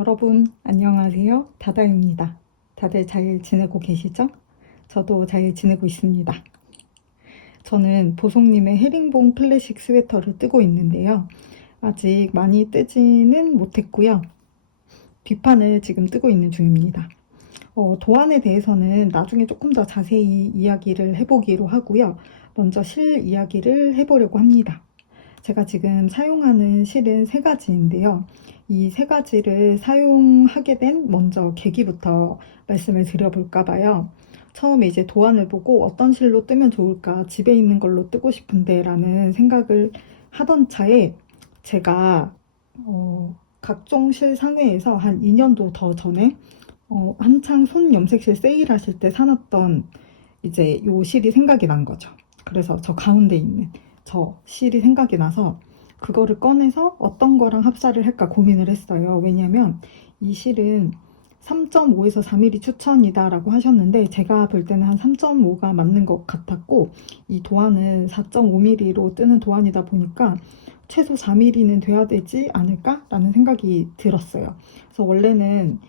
여러분, 안녕하세요. 다다입니다. 다들 잘 지내고 계시죠? 저도 잘 지내고 있습니다. 저는 보송님의 헤링본 클래식 스웨터를 뜨고 있는데요. 아직 많이 뜨지는 못했고요. 뒷판을 지금 뜨고 있는 중입니다. 도안에 대해서는 나중에 조금 더 자세히 이야기를 해보기로 하고요. 먼저 실 이야기를 해보려고 합니다. 제가 지금 사용하는 실은 세 가지인데요. 이 세 가지를 사용하게 된 먼저 계기부터 말씀을 드려볼까 봐요. 처음에 이제 도안을 보고 어떤 실로 뜨면 좋을까, 집에 있는 걸로 뜨고 싶은데 라는 생각을 하던 차에 제가 각종 실 상회에서 한 2년도 더 전에 한창 손 염색실 세일하실 때 사놨던 이제 요 실이 생각이 난 거죠. 그래서 저 가운데 있는 저 실이 생각이 나서 그거를 꺼내서 어떤 거랑 합사를 할까 고민을 했어요. 왜냐면 이 실은 3.5에서 4mm 추천이다 라고 하셨는데 제가 볼 때는 한 3.5가 맞는 것 같았고 이 도안은 4.5mm로 뜨는 도안이다 보니까 최소 4mm는 돼야 되지 않을까? 라는 생각이 들었어요. 그래서 원래는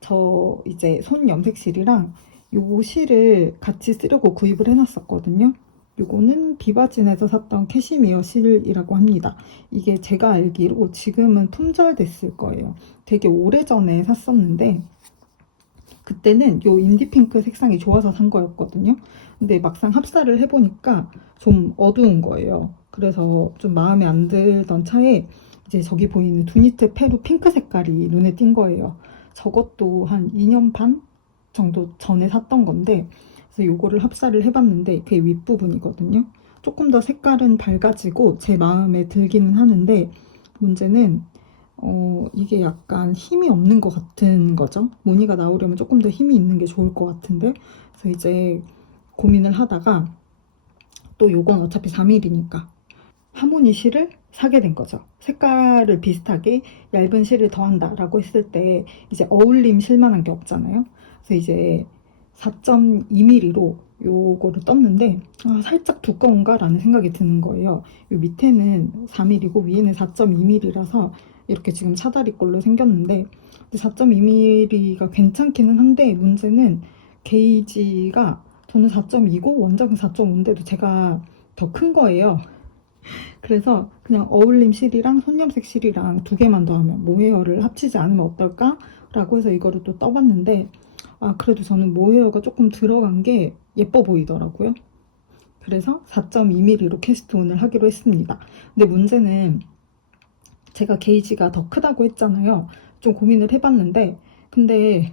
저 이제 손 염색실이랑 요 실을 같이 쓰려고 구입을 해놨었거든요. 요거는 비바진에서 샀던 캐시미어 실이라고 합니다. 이게 제가 알기로 지금은 품절됐을 거예요. 되게 오래전에 샀었는데 그때는 요 인디핑크 색상이 좋아서 산 거였거든요. 근데 막상 합사를 해보니까 좀 어두운 거예요. 그래서 좀 마음에 안 들던 차에 이제 저기 보이는 두니트 페루 핑크 색깔이 눈에 띈 거예요. 저것도 한 2년 반 정도 전에 샀던 건데 그래서 요거를 합사를 해봤는데 그게 윗부분이거든요. 조금 더 색깔은 밝아지고 제 마음에 들기는 하는데 문제는 이게 약간 힘이 없는 것 같은 거죠. 무늬가 나오려면 조금 더 힘이 있는 게 좋을 것 같은데 그래서 이제 고민을 하다가 또 요건 어차피 3mm니까 하모니 실을 사게 된 거죠. 색깔을 비슷하게 얇은 실을 더한다 라고 했을 때 이제 어울림 실만한 게 없잖아요. 그래서 이제 4.2mm로 요거를 떴는데 살짝 두꺼운가 라는 생각이 드는 거예요. 요 밑에는 4mm고 위에는 4.2mm라서 이렇게 지금 사다리 꼴로 생겼는데 4.2mm가 괜찮기는 한데 문제는 게이지가 저는 4.2고 원작은 4.5인데도 제가 더 큰 거예요. 그래서 그냥 어울림 실이랑 손염색 실이랑 두 개만 더 하면 모헤어를 합치지 않으면 어떨까? 라고 해서 이거를 또 떠봤는데 그래도 저는 모헤어가 조금 들어간 게 예뻐 보이더라고요. 그래서 4.2mm로 캐스트온을 하기로 했습니다. 근데 문제는 제가 게이지가 더 크다고 했잖아요. 좀 고민을 해봤는데 근데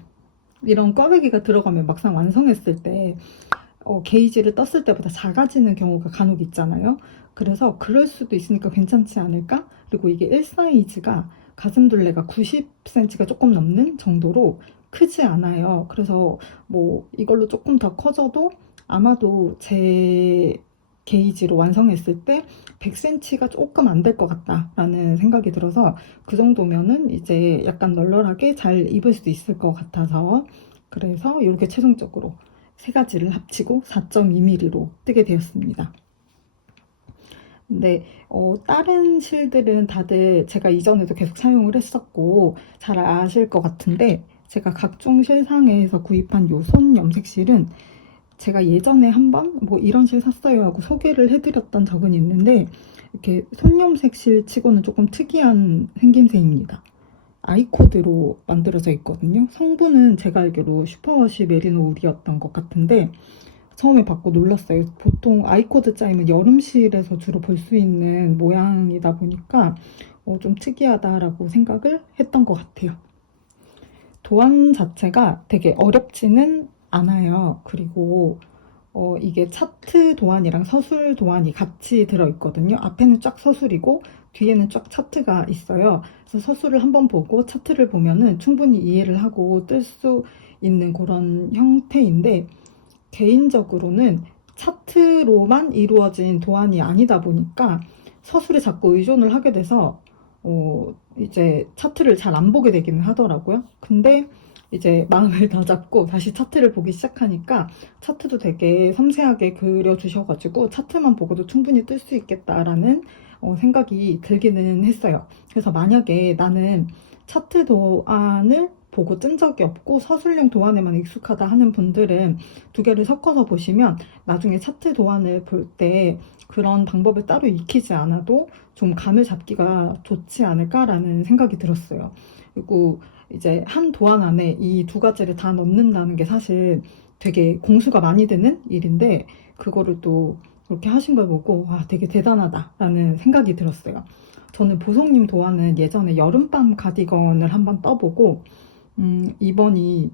이런 꽈배기가 들어가면 막상 완성했을 때 게이지를 떴을 때보다 작아지는 경우가 간혹 있잖아요. 그래서 그럴 수도 있으니까 괜찮지 않을까? 그리고 이게 1 사이즈가 가슴둘레가 90cm가 조금 넘는 정도로 크지 않아요. 그래서 뭐 이걸로 조금 더 커져도 아마도 제 게이지로 완성했을 때 100cm가 조금 안 될 것 같다라는 생각이 들어서 그 정도면은 이제 약간 널널하게 잘 입을 수 있을 것 같아서 그래서 이렇게 최종적으로 세 가지를 합치고 4.2mm로 뜨게 되었습니다. 근데 다른 실들은 다들 제가 이전에도 계속 사용을 했었고 잘 아실 것 같은데 제가 각종 실상에서 구입한 요 손 염색실은 제가 예전에 한번 뭐 이런 실 샀어요 하고 소개를 해드렸던 적은 있는데 이렇게 손 염색실 치고는 조금 특이한 생김새입니다. 아이코드로 만들어져 있거든요. 성분은 제가 알기로 슈퍼워시 메리노 울이었던 것 같은데 처음에 받고 놀랐어요. 보통 아이코드 짜임은 여름실에서 주로 볼 수 있는 모양이다 보니까 좀 특이하다라고 생각을 했던 것 같아요. 도안 자체가 되게 어렵지는 않아요. 그리고 이게 차트 도안이랑 서술 도안이 같이 들어있거든요. 앞에는 쫙 서술이고 뒤에는 쫙 차트가 있어요. 그래서 서술을 한번 보고 차트를 보면은 충분히 이해를 하고 뜰 수 있는 그런 형태인데 개인적으로는 차트로만 이루어진 도안이 아니다 보니까 서술에 자꾸 의존을 하게 돼서 이제 차트를 잘 안 보게 되기는 하더라고요. 근데 이제 마음을 다잡고 다시 차트를 보기 시작하니까 차트도 되게 섬세하게 그려주셔가지고 차트만 보고도 충분히 뜰 수 있겠다라는 생각이 들기는 했어요. 그래서 만약에 나는 차트 도안을 보고 뜬 적이 없고 서술형 도안에만 익숙하다 하는 분들은 두 개를 섞어서 보시면 나중에 차트 도안을 볼 때 그런 방법을 따로 익히지 않아도 좀 감을 잡기가 좋지 않을까라는 생각이 들었어요. 그리고 이제 한 도안 안에 이 두 가지를 다 넣는다는 게 사실 되게 공수가 많이 드는 일인데 그거를 또 그렇게 하신 걸 보고 와 되게 대단하다라는 생각이 들었어요. 저는 보성님 도안은 예전에 여름밤 가디건을 한번 떠보고 이번이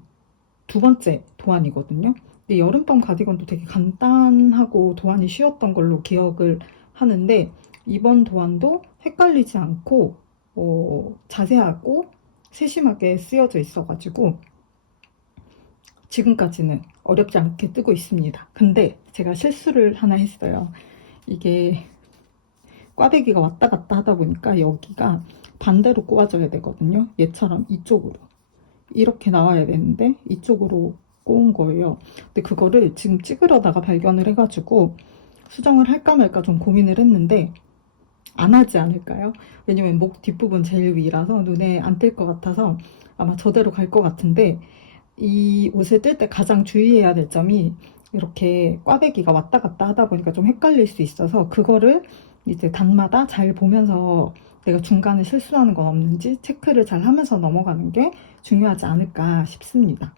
두 번째 도안이거든요. 근데 여름밤 가디건도 되게 간단하고 도안이 쉬웠던 걸로 기억을 하는데 이번 도안도 헷갈리지 않고 자세하고 세심하게 쓰여져 있어가지고 지금까지는 어렵지 않게 뜨고 있습니다. 근데 제가 실수를 하나 했어요. 이게 꽈배기가 왔다 갔다 하다 보니까 여기가 반대로 꼬아져야 되거든요. 얘처럼 이쪽으로 이렇게 나와야 되는데 이쪽으로 꼬은 거예요. 근데 그거를 지금 찍으려다가 발견을 해가지고 수정을 할까 말까 좀 고민을 했는데 안 하지 않을까요? 왜냐면 목 뒷부분 제일 위라서 눈에 안 띌 것 같아서 아마 저대로 갈 것 같은데 이 옷을 뜰 때 가장 주의해야 될 점이 이렇게 꽈배기가 왔다 갔다 하다 보니까 좀 헷갈릴 수 있어서 그거를 이제 단마다 잘 보면서 내가 중간에 실수하는 건 없는지 체크를 잘 하면서 넘어가는 게 중요하지 않을까 싶습니다.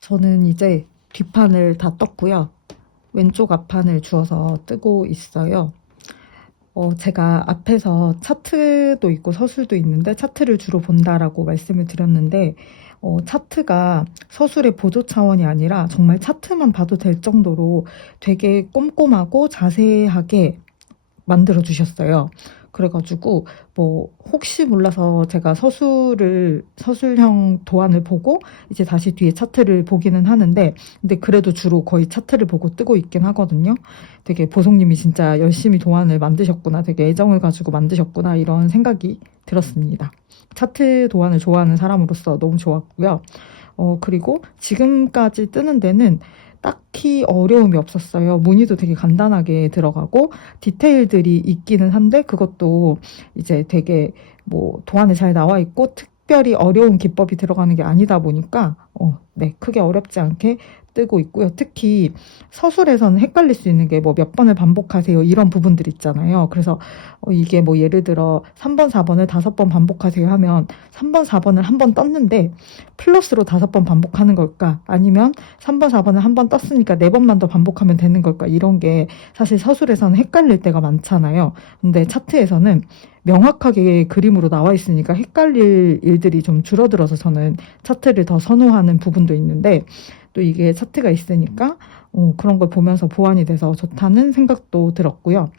저는 이제 뒷판을 다 떴고요. 왼쪽 앞판을 주워서 뜨고 있어요. 제가 앞에서 차트도 있고 서술도 있는데 차트를 주로 본다라고 말씀을 드렸는데 차트가 서술의 보조 차원이 아니라 정말 차트만 봐도 될 정도로 되게 꼼꼼하고 자세하게 만들어 주셨어요. 그래가지고 뭐 혹시 몰라서 제가 서술형 도안을 보고 이제 다시 뒤에 차트를 보기는 하는데 근데 그래도 주로 거의 차트를 보고 뜨고 있긴 하거든요. 되게 보성님이 진짜 열심히 도안을 만드셨구나, 되게 애정을 가지고 만드셨구나 이런 생각이 들었습니다. 차트 도안을 좋아하는 사람으로서 너무 좋았고요. 그리고 지금까지 뜨는 데는 딱히 어려움이 없었어요. 무늬도 되게 간단하게 들어가고 디테일들이 있기는 한데 그것도 이제 되게 뭐 도안에 잘 나와 있고 특별히 어려운 기법이 들어가는 게 아니다 보니까 네, 크게 어렵지 않게 뜨고 있고요. 특히 서술에서는 헷갈릴 수 있는 게 뭐 몇 번을 반복하세요 이런 부분들 있잖아요. 그래서 이게 뭐 예를 들어 3번, 4번을 5번 반복하세요 하면 3번, 4번을 한 번 떴는데 플러스로 5번 반복하는 걸까? 아니면 3번, 4번을 한 번 떴으니까 4번만 더 반복하면 되는 걸까? 이런 게 사실 서술에서는 헷갈릴 때가 많잖아요. 근데 차트에서는 명확하게 그림으로 나와 있으니까 헷갈릴 일들이 좀 줄어들어서 저는 차트를 더 선호하는 부분도 있는데 또 이게 차트가 있으니까 그런 걸 보면서 보완이 돼서 좋다는 생각도 들었고요.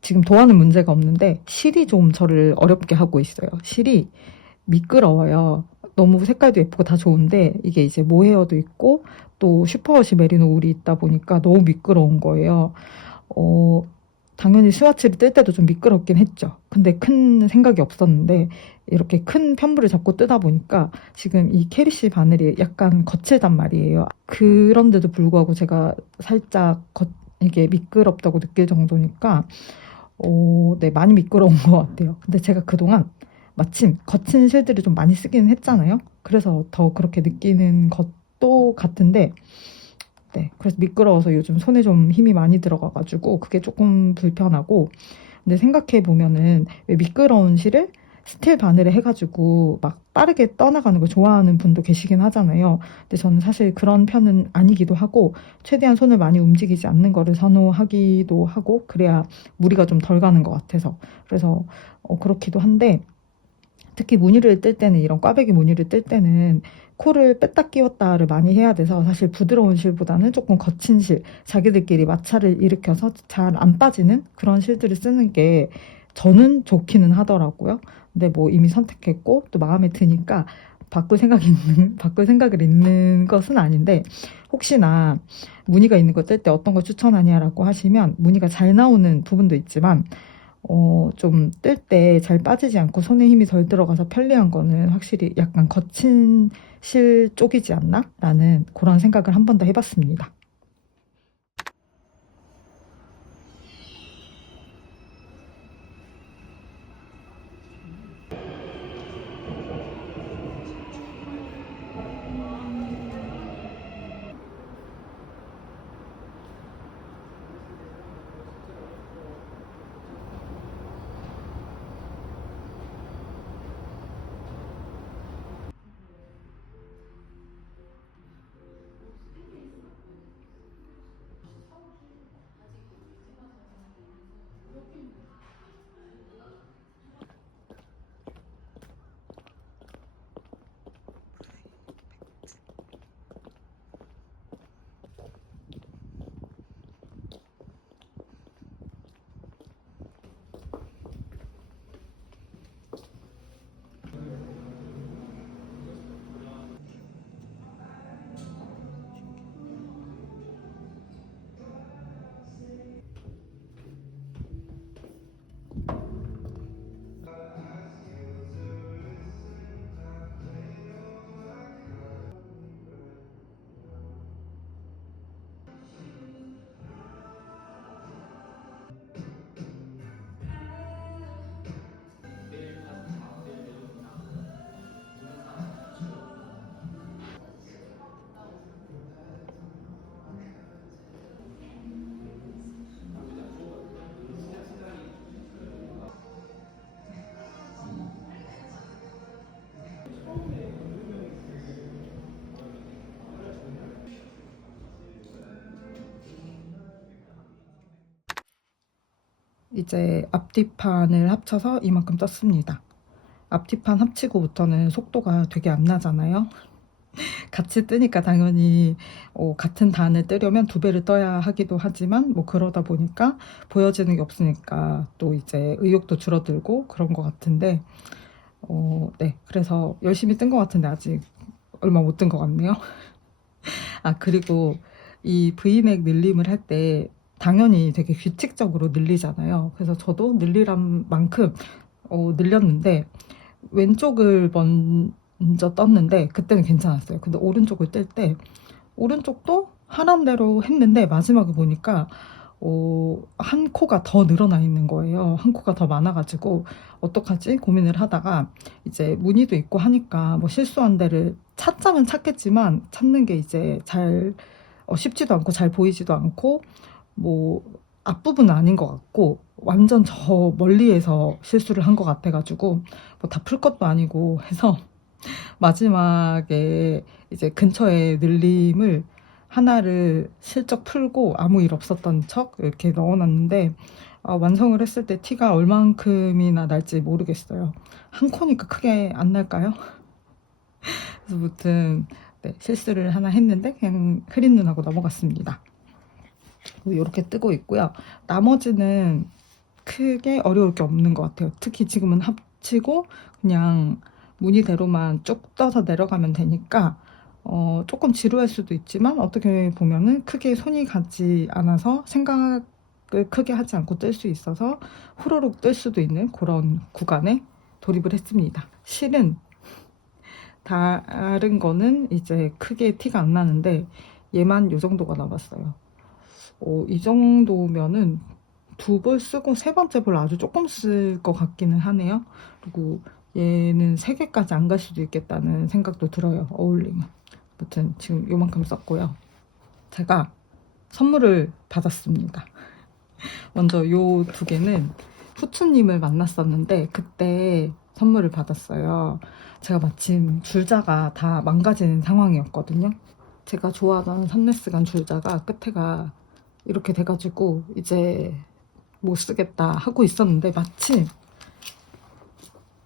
지금 도안은 문제가 없는데 실이 좀 저를 어렵게 하고 있어요. 실이 미끄러워요. 너무 색깔도 예쁘고 다 좋은데 이게 이제 모헤어도 있고 또 슈퍼워시 메리노 울이 있다 보니까 너무 미끄러운 거예요. 어, 당연히 스와치를 뜰 때도 좀 미끄럽긴 했죠. 근데 큰 생각이 없었는데 이렇게 큰 편물을 잡고 뜨다 보니까 지금 이 캐리시 바늘이 약간 거칠단 말이에요. 그런데도 불구하고 제가 살짝 이게 미끄럽다고 느낄 정도니까 네, 많이 미끄러운 것 같아요. 근데 제가 그동안 마침 거친 실들을 좀 많이 쓰기는 했잖아요. 그래서 더 그렇게 느끼는 것도 같은데 네, 그래서 미끄러워서 요즘 손에 좀 힘이 많이 들어가가지고 그게 조금 불편하고 근데 생각해 보면은 왜 미끄러운 실을 스틸 바늘에 해가지고 막 빠르게 떠나가는 거 좋아하는 분도 계시긴 하잖아요. 근데 저는 사실 그런 편은 아니기도 하고 최대한 손을 많이 움직이지 않는 거를 선호하기도 하고 그래야 무리가 좀 덜 가는 것 같아서 그래서 그렇기도 한데 특히 무늬를 뜰 때는 이런 꽈배기 무늬를 뜰 때는 코를 뺐다 끼웠다를 많이 해야 돼서 사실 부드러운 실보다는 조금 거친 실, 자기들끼리 마찰을 일으켜서 잘 안 빠지는 그런 실들을 쓰는 게 저는 좋기는 하더라고요. 근데 뭐 이미 선택했고 또 마음에 드니까 바꿀 생각을 있는 것은 아닌데 혹시나 무늬가 있는 거 뜰 때 어떤 거 추천하냐라고 하시면 무늬가 잘 나오는 부분도 있지만 좀 뜰 때 잘 빠지지 않고 손에 힘이 덜 들어가서 편리한 거는 확실히 약간 거친 실 쪽이지 않나? 라는 그런 생각을 한 번 더 해봤습니다. 이제 앞뒤판을 합쳐서 이만큼 떴습니다. 앞뒤판 합치고부터는 속도가 되게 안 나잖아요. 같이 뜨니까 당연히 같은 단을 뜨려면 두 배를 떠야 하기도 하지만 뭐 그러다 보니까 보여지는 게 없으니까 또 이제 의욕도 줄어들고 그런 것 같은데 네, 그래서 열심히 뜬 것 같은데 아직 얼마 못 뜬 것 같네요. 아, 그리고 이 V넥 늘림을 할 때 당연히 되게 규칙적으로 늘리잖아요. 그래서 저도 늘리란 만큼 늘렸는데 왼쪽을 먼저 떴는데 그때는 괜찮았어요. 근데 오른쪽을 뜰 때 오른쪽도 하란 대로 했는데 마지막에 보니까 한 코가 더 늘어나 있는 거예요. 한 코가 더 많아가지고 어떡하지 고민을 하다가 이제 무늬도 있고 하니까 뭐 실수한 데를 찾자면 찾겠지만 찾는 게 이제 잘 쉽지도 않고 잘 보이지도 않고 뭐 앞부분은 아닌 것 같고 완전 저 멀리에서 실수를 한 것 같아가지고 뭐 다 풀 것도 아니고 해서 마지막에 이제 근처에 늘림을 하나를 슬쩍 풀고 아무 일 없었던 척 이렇게 넣어놨는데 완성을 했을 때 티가 얼만큼이나 날지 모르겠어요. 한 코니까 크게 안 날까요? 그래서 무튼 네, 실수를 하나 했는데 그냥 흐린 눈하고 넘어갔습니다. 이렇게 뜨고 있고요. 나머지는 크게 어려울 게 없는 것 같아요. 특히 지금은 합치고 그냥 무늬대로만 쭉 떠서 내려가면 되니까 조금 지루할 수도 있지만 어떻게 보면은 크게 손이 가지 않아서 생각을 크게 하지 않고 뜰 수 있어서 후루룩 뜰 수도 있는 그런 구간에 돌입을 했습니다. 실은 다른 거는 이제 크게 티가 안 나는데 얘만 이 정도가 남았어요. 이 정도면은 두 벌 쓰고 세 번째 벌 아주 조금 쓸 것 같기는 하네요. 그리고 얘는 세 개까지 안 갈 수도 있겠다는 생각도 들어요. 어울리면. 아무튼 지금 요만큼 썼고요. 제가 선물을 받았습니다. 먼저 요 두 개는 후추님을 만났었는데 그때 선물을 받았어요. 제가 마침 줄자가 다 망가지는 상황이었거든요. 제가 좋아하던 산레스간 줄자가 끝에가 이렇게 돼가지고 이제 못 쓰겠다 하고 있었는데 마침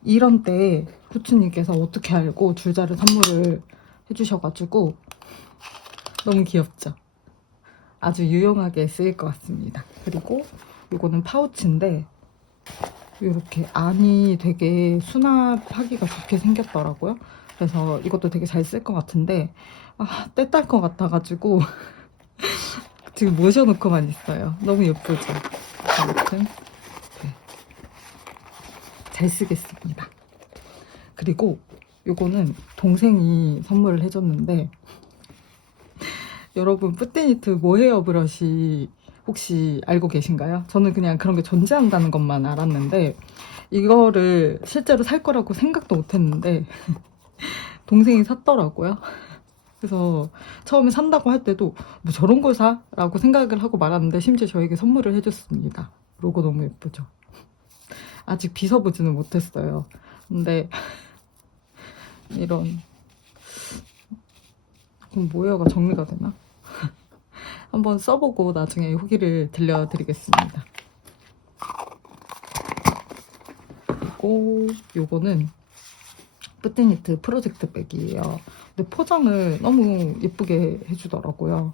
이런 때에 후추님께서 어떻게 알고 줄자를 선물을 해주셔가지고 너무 귀엽죠? 아주 유용하게 쓰일 것 같습니다. 그리고 이거는 파우치인데 이렇게 안이 되게 수납하기가 좋게 생겼더라고요. 그래서 이것도 되게 잘 쓸 것 같은데 때 딸 것 같아가지고 지금 모셔놓고만 있어요. 너무 예쁘죠? 아무튼 네, 잘 쓰겠습니다. 그리고 이거는 동생이 선물을 해줬는데 여러분 뿌띠니트 모헤어 브러쉬 혹시 알고 계신가요? 저는 그냥 그런 게 존재한다는 것만 알았는데 이거를 실제로 살 거라고 생각도 못 했는데 동생이 샀더라고요. 그래서 처음에 산다고 할 때도 뭐 저런 걸 사? 라고 생각을 하고 말았는데 심지어 저에게 선물을 해줬습니다. 로고 너무 예쁘죠? 아직 빗어보지는 못했어요. 근데 이런 모헤어가 정리가 되나? 한번 써보고 나중에 후기를 들려드리겠습니다. 그리고 요거는 뿌띠니트 프로젝트 백이에요. 근데 포장을 너무 예쁘게 해주더라고요.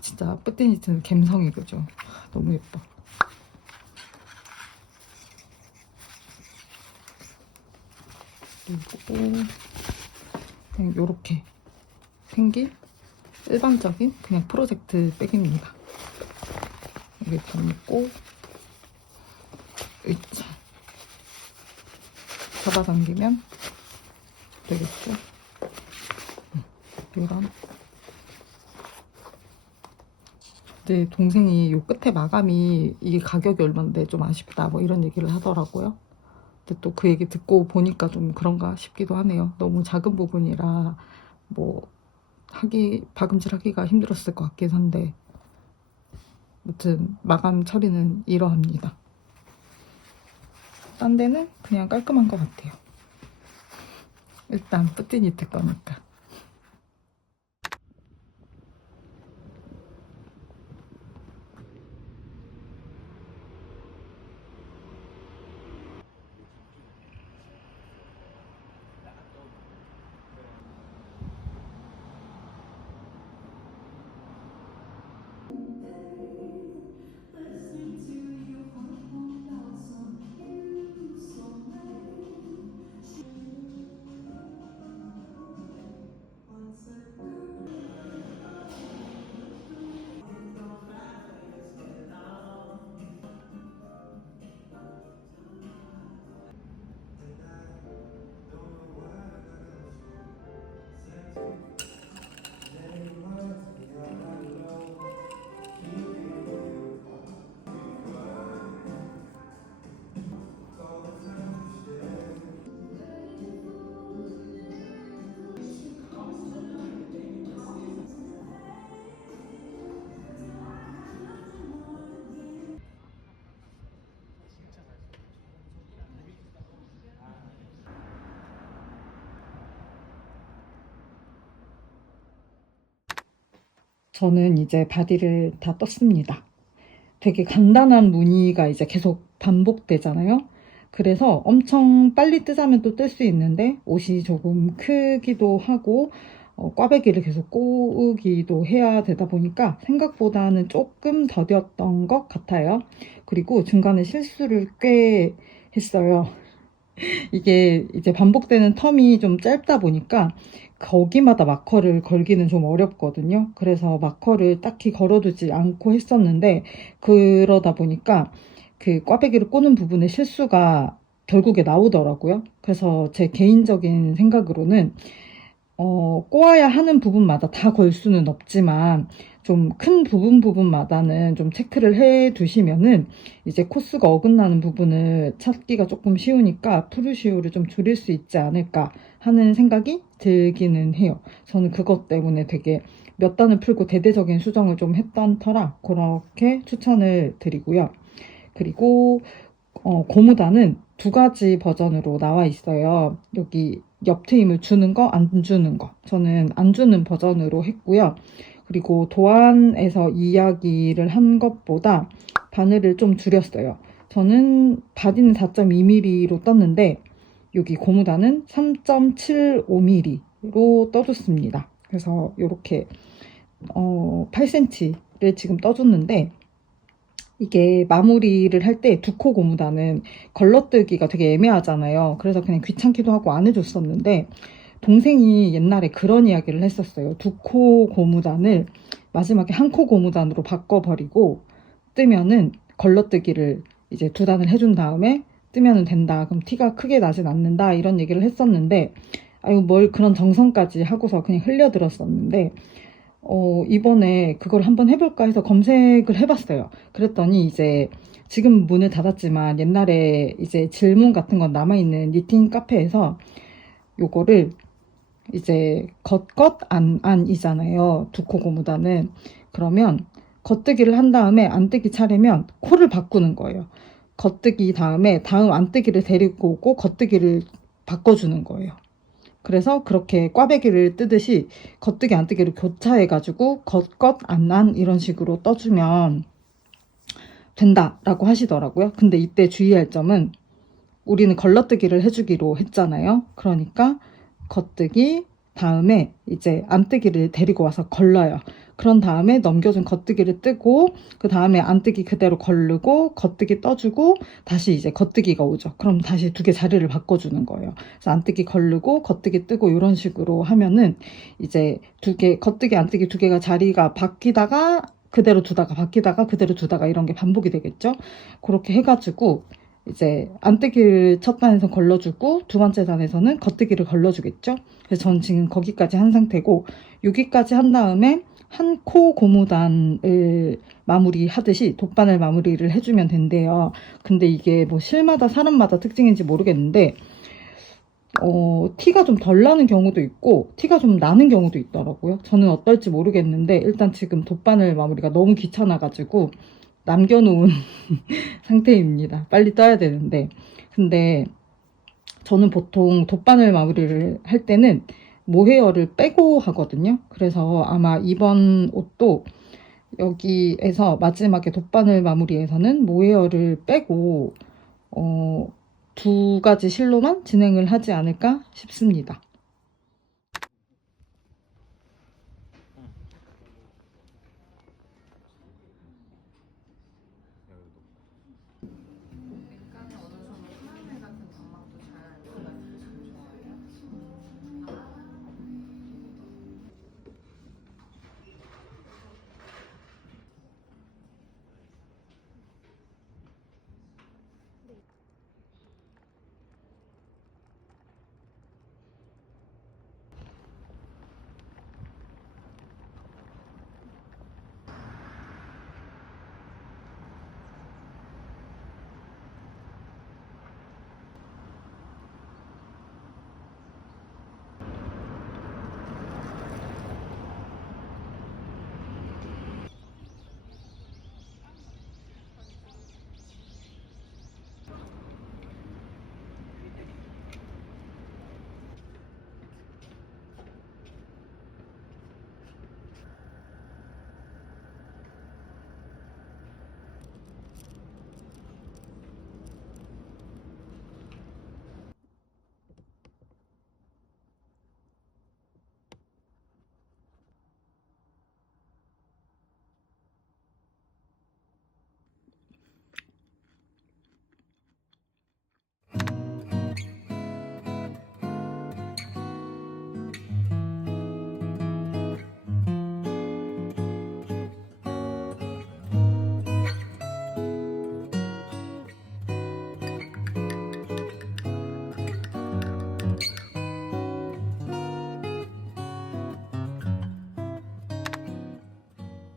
진짜 뿌띠니트는 갬성이 그죠? 너무 예뻐. 그리고 그냥 요렇게 생긴 일반적인 그냥 프로젝트 백입니다. 여기 담고 으차 잡아당기면 되겠죠? 이런. 근데 동생이 요 끝에 마감이 이게 가격이 얼마인데 좀 아쉽다 뭐 이런 얘기를 하더라고요. 근데 또 그 얘기 듣고 보니까 좀 그런가 싶기도 하네요. 너무 작은 부분이라 뭐 박음질 하기가 힘들었을 것 같긴 한데 아무튼 마감 처리는 이러합니다. 딴 데는 그냥 깔끔한 것 같아요. 일단 뿌띠니트 거니까. 저는 이제 바디를 다 떴습니다. 되게 간단한 무늬가 이제 계속 반복되잖아요. 그래서 엄청 빨리 뜨자면 또 뜰 수 있는데 옷이 조금 크기도 하고 꽈배기를 계속 꼬우기도 해야 되다 보니까 생각보다는 조금 더뎠던 것 같아요. 그리고 중간에 실수를 꽤 했어요. 이게 이제 반복되는 텀이 좀 짧다 보니까 거기마다 마커를 걸기는 좀 어렵거든요. 그래서 마커를 딱히 걸어두지 않고 했었는데 그러다 보니까 그 꽈배기를 꼬는 부분에 실수가 결국에 나오더라고요. 그래서 제 개인적인 생각으로는 꼬아야 하는 부분마다 다 걸 수는 없지만 좀 큰 부분마다는 좀 체크를 해 두시면은 이제 코스가 어긋나는 부분을 찾기가 조금 쉬우니까 프루시오를 좀 줄일 수 있지 않을까 하는 생각이 들기는 해요. 저는 그것 때문에 되게 몇 단을 풀고 대대적인 수정을 좀 했던 터라 그렇게 추천을 드리고요. 그리고 고무단은 두 가지 버전으로 나와 있어요. 여기 옆 트임을 주는 거, 안 주는 거. 저는 안 주는 버전으로 했고요. 그리고 도안에서 이야기를 한 것보다 바늘을 좀 줄였어요. 저는 바디는 4.2mm로 떴는데 여기 고무단은 3.75mm로 떠줬습니다. 그래서 이렇게 8cm를 지금 떠줬는데 이게 마무리를 할 때 두 코 고무단은 걸러뜨기가 되게 애매하잖아요. 그래서 그냥 귀찮기도 하고 안 해줬었는데 동생이 옛날에 그런 이야기를 했었어요. 두 코 고무단을 마지막에 한 코 고무단으로 바꿔버리고 뜨면은 걸러뜨기를 이제 두 단을 해준 다음에 뜨면은 된다. 그럼 티가 크게 나진 않는다. 이런 얘기를 했었는데 아유 뭘 그런 정성까지 하고서 그냥 흘려들었었는데 이번에 그걸 한번 해볼까 해서 검색을 해봤어요. 그랬더니 이제 지금 문을 닫았지만 옛날에 이제 질문 같은 건 남아있는 니팅 카페에서 요거를 이제 겉겉 안이잖아요. 두 코 고무단은. 그러면 겉뜨기를 한 다음에 안뜨기 차례면 코를 바꾸는 거예요. 겉뜨기 다음에 다음 안뜨기를 데리고 오고 겉뜨기를 바꿔주는 거예요. 그래서 그렇게 꽈배기를 뜨듯이 겉뜨기 안뜨기를 교차해가지고 겉겉 안안 이런 식으로 떠주면 된다라고 하시더라고요. 근데 이때 주의할 점은 우리는 걸러뜨기를 해주기로 했잖아요. 그러니까 겉뜨기 다음에 이제 안뜨기를 데리고 와서 걸러요. 그런 다음에 넘겨준 겉뜨기를 뜨고 그 다음에 안뜨기 그대로 걸르고 겉뜨기 떠주고 다시 이제 겉뜨기가 오죠. 그럼 다시 두 개 자리를 바꿔주는 거예요. 그래서 안뜨기 걸르고 겉뜨기 뜨고 이런 식으로 하면은 이제 두 개 겉뜨기 안뜨기 두 개가 자리가 바뀌다가 그대로 두다가 바뀌다가 그대로 두다가 이런 게 반복이 되겠죠. 그렇게 해가지고 이제 안뜨기를 첫 단에서 걸러주고 두 번째 단에서는 겉뜨기를 걸러주겠죠. 그래서 전 지금 거기까지 한 상태고 여기까지 한 다음에 한 코 고무단을 마무리하듯이 돗바늘 마무리를 해주면 된대요. 근데 이게 뭐 실마다 사람마다 특징인지 모르겠는데 티가 좀 덜 나는 경우도 있고 티가 좀 나는 경우도 있더라고요. 저는 어떨지 모르겠는데 일단 지금 돗바늘 마무리가 너무 귀찮아가지고 남겨놓은 상태입니다. 빨리 떠야 되는데. 근데 저는 보통 돗바늘 마무리를 할 때는 모헤어를 빼고 하거든요. 그래서 아마 이번 옷도 여기에서 마지막에 돗바늘 마무리에서는 모헤어를 빼고 어, 두 가지 실로만 진행을 하지 않을까 싶습니다.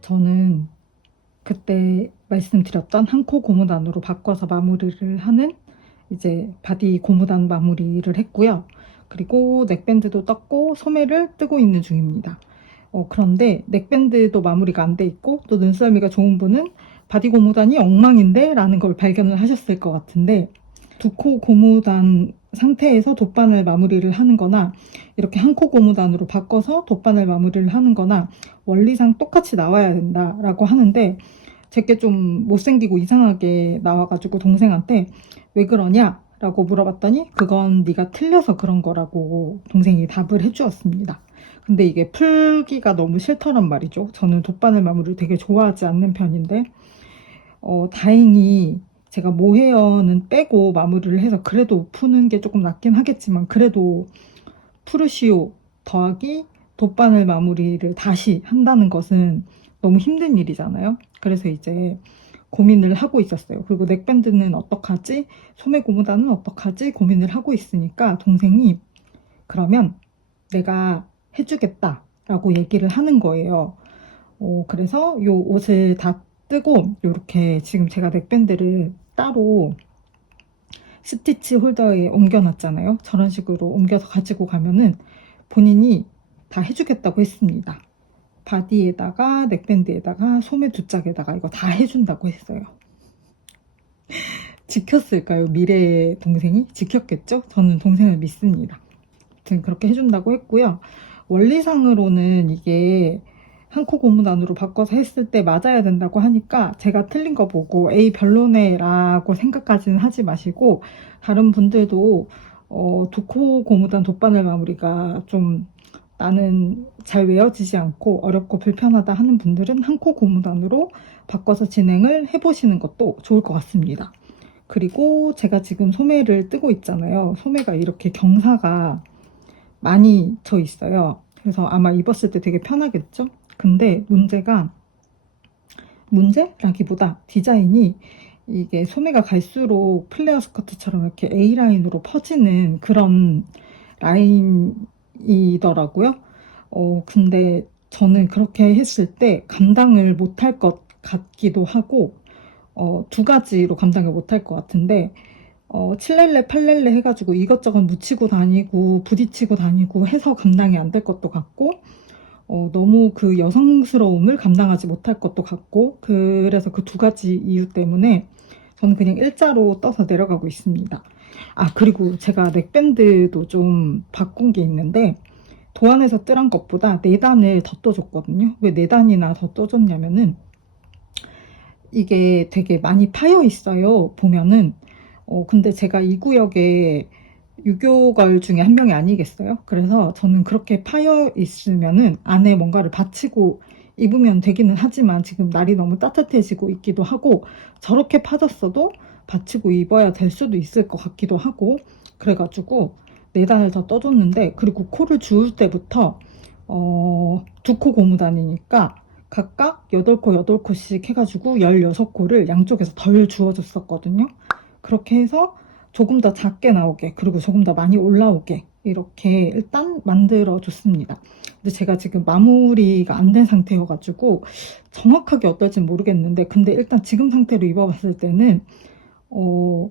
저는 그때 말씀드렸던 한 코 고무단으로 바꿔서 마무리를 하는 이제 바디 고무단 마무리를 했고요. 그리고 넥밴드도 떴고 소매를 뜨고 있는 중입니다. 그런데 넥밴드도 마무리가 안 돼 있고 또 눈썰미가 좋은 분은 바디 고무단이 엉망인데 라는 걸 발견을 하셨을 것 같은데, 두 코 고무단 상태에서 돗바늘 마무리를 하는 거나 이렇게 한 코 고무단으로 바꿔서 돗바늘 마무리를 하는 거나 원리상 똑같이 나와야 된다라고 하는데, 제게 좀 못생기고 이상하게 나와가지고 동생한테 왜 그러냐 라고 물어봤더니 그건 네가 틀려서 그런 거라고 동생이 답을 해주었습니다. 근데 이게 풀기가 너무 싫더란 말이죠. 저는 돗바늘 마무리를 되게 좋아하지 않는 편인데 다행히 제가 모헤어는 빼고 마무리를 해서 그래도 푸는 게 조금 낫긴 하겠지만, 그래도 푸르시오 더하기 돗바늘 마무리를 다시 한다는 것은 너무 힘든 일이잖아요. 그래서 이제 고민을 하고 있었어요. 그리고 넥밴드는 어떡하지? 소매 고무단은 어떡하지? 고민을 하고 있으니까 동생이 그러면 내가 해주겠다 라고 얘기를 하는 거예요. 그래서 요 옷을 다 뜨고 이렇게 지금 제가 넥밴드를 따로 스티치 홀더에 옮겨놨잖아요. 저런 식으로 옮겨서 가지고 가면은 본인이 다 해주겠다고 했습니다. 바디에다가 넥밴드에다가 소매 두 짝에다가 이거 다 해준다고 했어요. 지켰을까요? 미래의 동생이? 지켰겠죠? 저는 동생을 믿습니다. 아무튼 그렇게 해준다고 했고요. 원리상으로는 이게 한 코 고무단으로 바꿔서 했을 때 맞아야 된다고 하니까 제가 틀린 거 보고 에이 별로네 라고 생각까지는 하지 마시고, 다른 분들도 두 코 고무단 돗바늘 마무리가 좀 나는 잘 외워지지 않고 어렵고 불편하다 하는 분들은 한 코 고무단으로 바꿔서 진행을 해보시는 것도 좋을 것 같습니다. 그리고 제가 지금 소매를 뜨고 있잖아요. 소매가 이렇게 경사가 많이 져 있어요. 그래서 아마 입었을 때 되게 편하겠죠? 근데 문제라기보다 디자인이 이게 소매가 갈수록 플레어 스커트처럼 이렇게 A라인으로 퍼지는 그런 라인이더라고요. 근데 저는 그렇게 했을 때 감당을 못할 것 같기도 하고, 두 가지로 감당을 못할 것 같은데, 7렐레, 8렐레 해가지고 이것저것 묻히고 다니고 부딪히고 다니고 해서 감당이 안 될 것도 같고, 너무 그 여성스러움을 감당하지 못할 것도 같고, 그래서 그 두 가지 이유 때문에 저는 그냥 일자로 떠서 내려가고 있습니다. 아, 그리고 제가 넥밴드도 좀 바꾼 게 있는데, 도안에서 뜰한 것보다 4단을 더 떠줬거든요. 왜 4단이나 더 떠줬냐면은 이게 되게 많이 파여 있어요, 보면은. 근데 제가 이 구역에 유교걸 중에 한 명이 아니겠어요? 그래서 저는 그렇게 파여 있으면은 안에 뭔가를 받치고 입으면 되기는 하지만 지금 날이 너무 따뜻해지고 있기도 하고 저렇게 파졌어도 받치고 입어야 될 수도 있을 것 같기도 하고, 그래가지고 4단을 더 떠줬는데, 그리고 코를 주울 때부터 두 코 고무 다니니까 각각 8코 8코씩 해가지고 16코를 양쪽에서 덜 주워줬었거든요. 그렇게 해서 조금 더 작게 나오게, 그리고 조금 더 많이 올라오게 이렇게 일단 만들어 줬습니다. 근데 제가 지금 마무리가 안 된 상태여가지고 정확하게 어떨지는 모르겠는데, 근데 일단 지금 상태로 입어봤을 때는 어,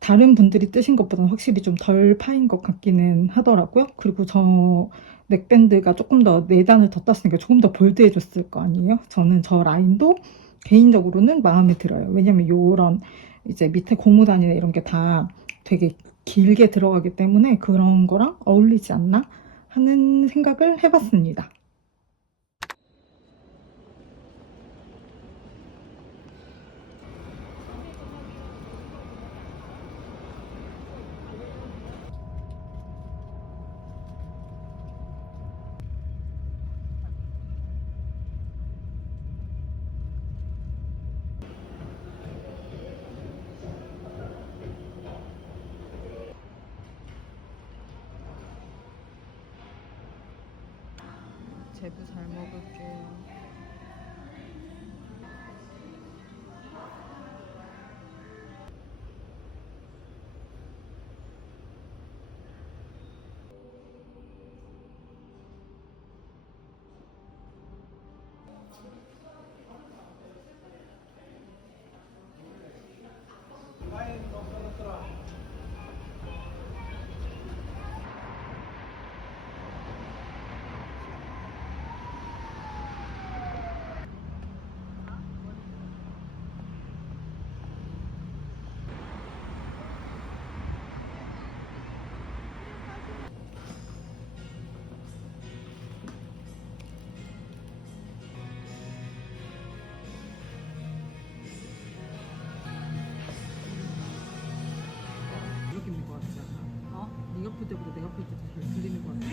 다른 분들이 뜨신 것보다는 확실히 좀 덜 파인 것 같기는 하더라고요. 그리고 저 넥밴드가 조금 더 4단을 더 땄으니까 조금 더 볼드해졌을 거 아니에요. 저는 저 라인도 개인적으로는 마음에 들어요. 왜냐면 요런 이제 밑에 고무단이나 이런 게 다 되게 길게 들어가기 때문에 그런 거랑 어울리지 않나 하는 생각을 해봤습니다. 제부 잘 먹을게요. 이렇게 입는 것 같지 않아? 어? 네가 풀 때보다 내가 풀 때 더 잘 들리는 것 같아.